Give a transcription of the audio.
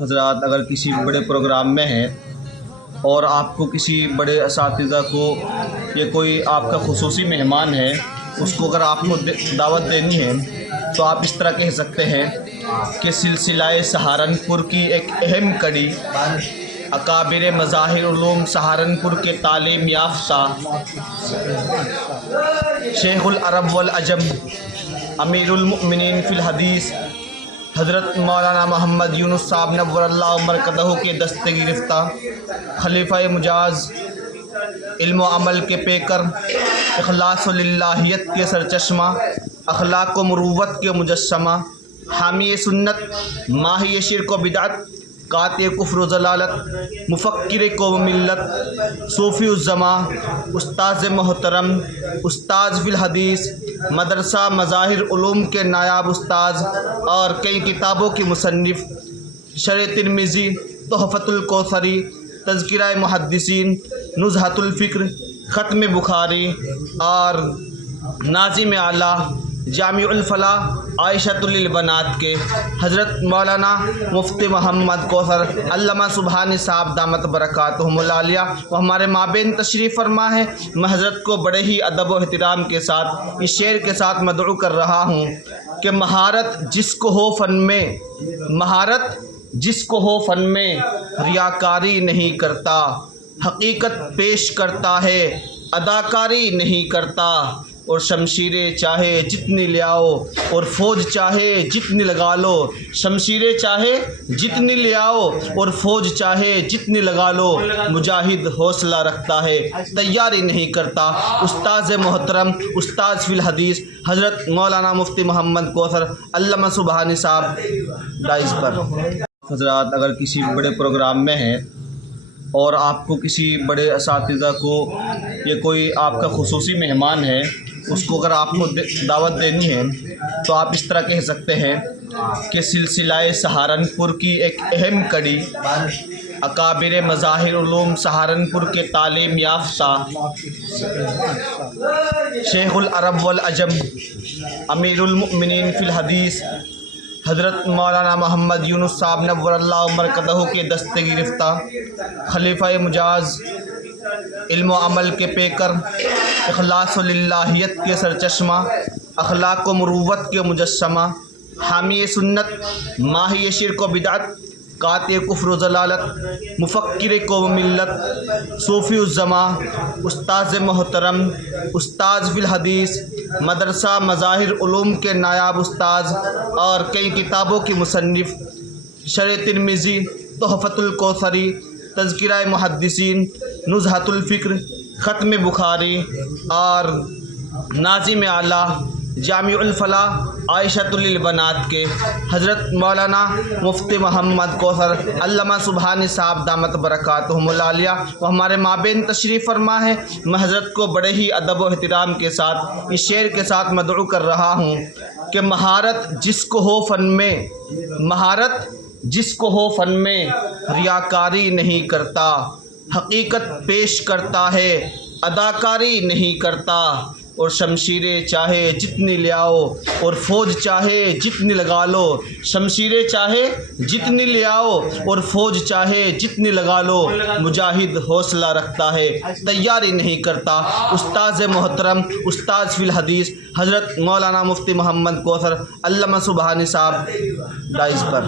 حضرات اگر کسی بڑے پروگرام میں ہیں اور آپ کو کسی بڑے اساتذہ کو یا کوئی آپ کا خصوصی مہمان ہے اس کو اگر آپ کو دعوت دینی ہے تو آپ اس طرح کہہ سکتے ہیں کہ سلسلہ سہارنپور کی ایک اہم کڑی اکابر مظاہر علوم سہارنپور کے تعلیم یافتہ شیخ العرب والعجم امیر المؤمنین فی الحدیث حضرت مولانا محمد یونس صاحب نور اللہ مرکزہ کے دست گرفتہ خلیفہ مجاز علم و عمل کے پیکر اخلاص و للہیت کے سرچشمہ اخلاق و مروت کے مجسمہ حامی سنت ماہی شرک و بدعت قاطع کفر و ضلالت مفکر قوم ملت صوفی الزماں استاذ محترم استاذ فی الحدیث مدرسہ مظاہر علوم کے نائب استاذ اور کئی کتابوں کے مصنف شرح ترمذی تحفۃ الکوثری تذکرہ محدثین نزہۃ الفکر ختم بخاری اور ناظم اعلیٰ جامع الفلاح عائشۃ للبنات کے حضرت مولانا مفتی محمد کوثر علامہ سبحانی صاحب دامت برکاتہم العالیہ وہ ہمارے مابین تشریف فرما ہے۔ میں حضرت کو بڑے ہی ادب و احترام کے ساتھ اس شعر کے ساتھ مدعو کر رہا ہوں کہ مہارت جس کو ہو فن میں ریاکاری نہیں کرتا، حقیقت پیش کرتا ہے اداکاری نہیں کرتا، اور شمشیریں چاہے جتنی لے آؤ اور فوج چاہے جتنی لگا لو، شمشیریں چاہے جتنی لے آؤ اور فوج چاہے جتنی لگا لو، مجاہد حوصلہ رکھتا ہے تیاری نہیں کرتا۔ استاذ محترم استاذ فی الحدیث حضرت مولانا مفتی محمد کوثر علامہ سبحانی صاحب دائز پر۔ حضرات اگر کسی بڑے پروگرام میں ہیں اور آپ کو کسی بڑے اساتذہ کو یا کوئی آپ کا خصوصی مہمان ہے اس کو اگر آپ کو دعوت دینی ہے تو آپ اس طرح کہہ سکتے ہیں کہ سلسلہ سہارنپور کی ایک اہم کڑی اکابر مظاہر علوم سہارنپور کے تعلیم یافتہ شیخ العرب والعجم امیر المؤمنین فی الحدیث حضرت مولانا محمد یونس صاحب نور اللہ مرکزہ کے دست گرفتہ خلیفہ مجاز علم و عمل کے پیکر اخلاص و للہیت کے سرچشمہ اخلاق و مروت کے مجسمہ حامی سنت ماہی شرک و بدعت قاطع کفر و ضلالت مفکر قوم ملت صوفی الزماں استاذ محترم استاذ فی الحدیث مدرسہ مظاہر علوم کے نائب استاذ اور کئی کتابوں کے مصنف شرح ترمذی تحفۃ الکوثری تذکرہ محدثین نزہۃ الفکر ختم بخاری اور ناظم اعلیٰ جامع الفلاح عائشۃ للبنات کے حضرت مولانا مفتی محمد کوثر علامہ سبحانی صاحب دامت برکاتہم العالیہ وہ ہمارے مابین تشریف فرما ہے۔ میں حضرت کو بڑے ہی ادب و احترام کے ساتھ اس شعر کے ساتھ مدعو کر رہا ہوں کہ مہارت جس کو ہو فن میں ریاکاری نہیں کرتا، حقیقت پیش کرتا ہے اداکاری نہیں کرتا، اور شمشیریں چاہے جتنی لے آؤ اور فوج چاہے جتنی لگا لو، شمشیریں چاہے جتنی لے آؤ اور فوج چاہے جتنی لگا لو، مجاہد حوصلہ رکھتا ہے تیاری نہیں کرتا۔ استاذ محترم استاذ فی الحدیث حضرت مولانا مفتی محمد کوثر علامہ سبحانی صاحب دائز پر۔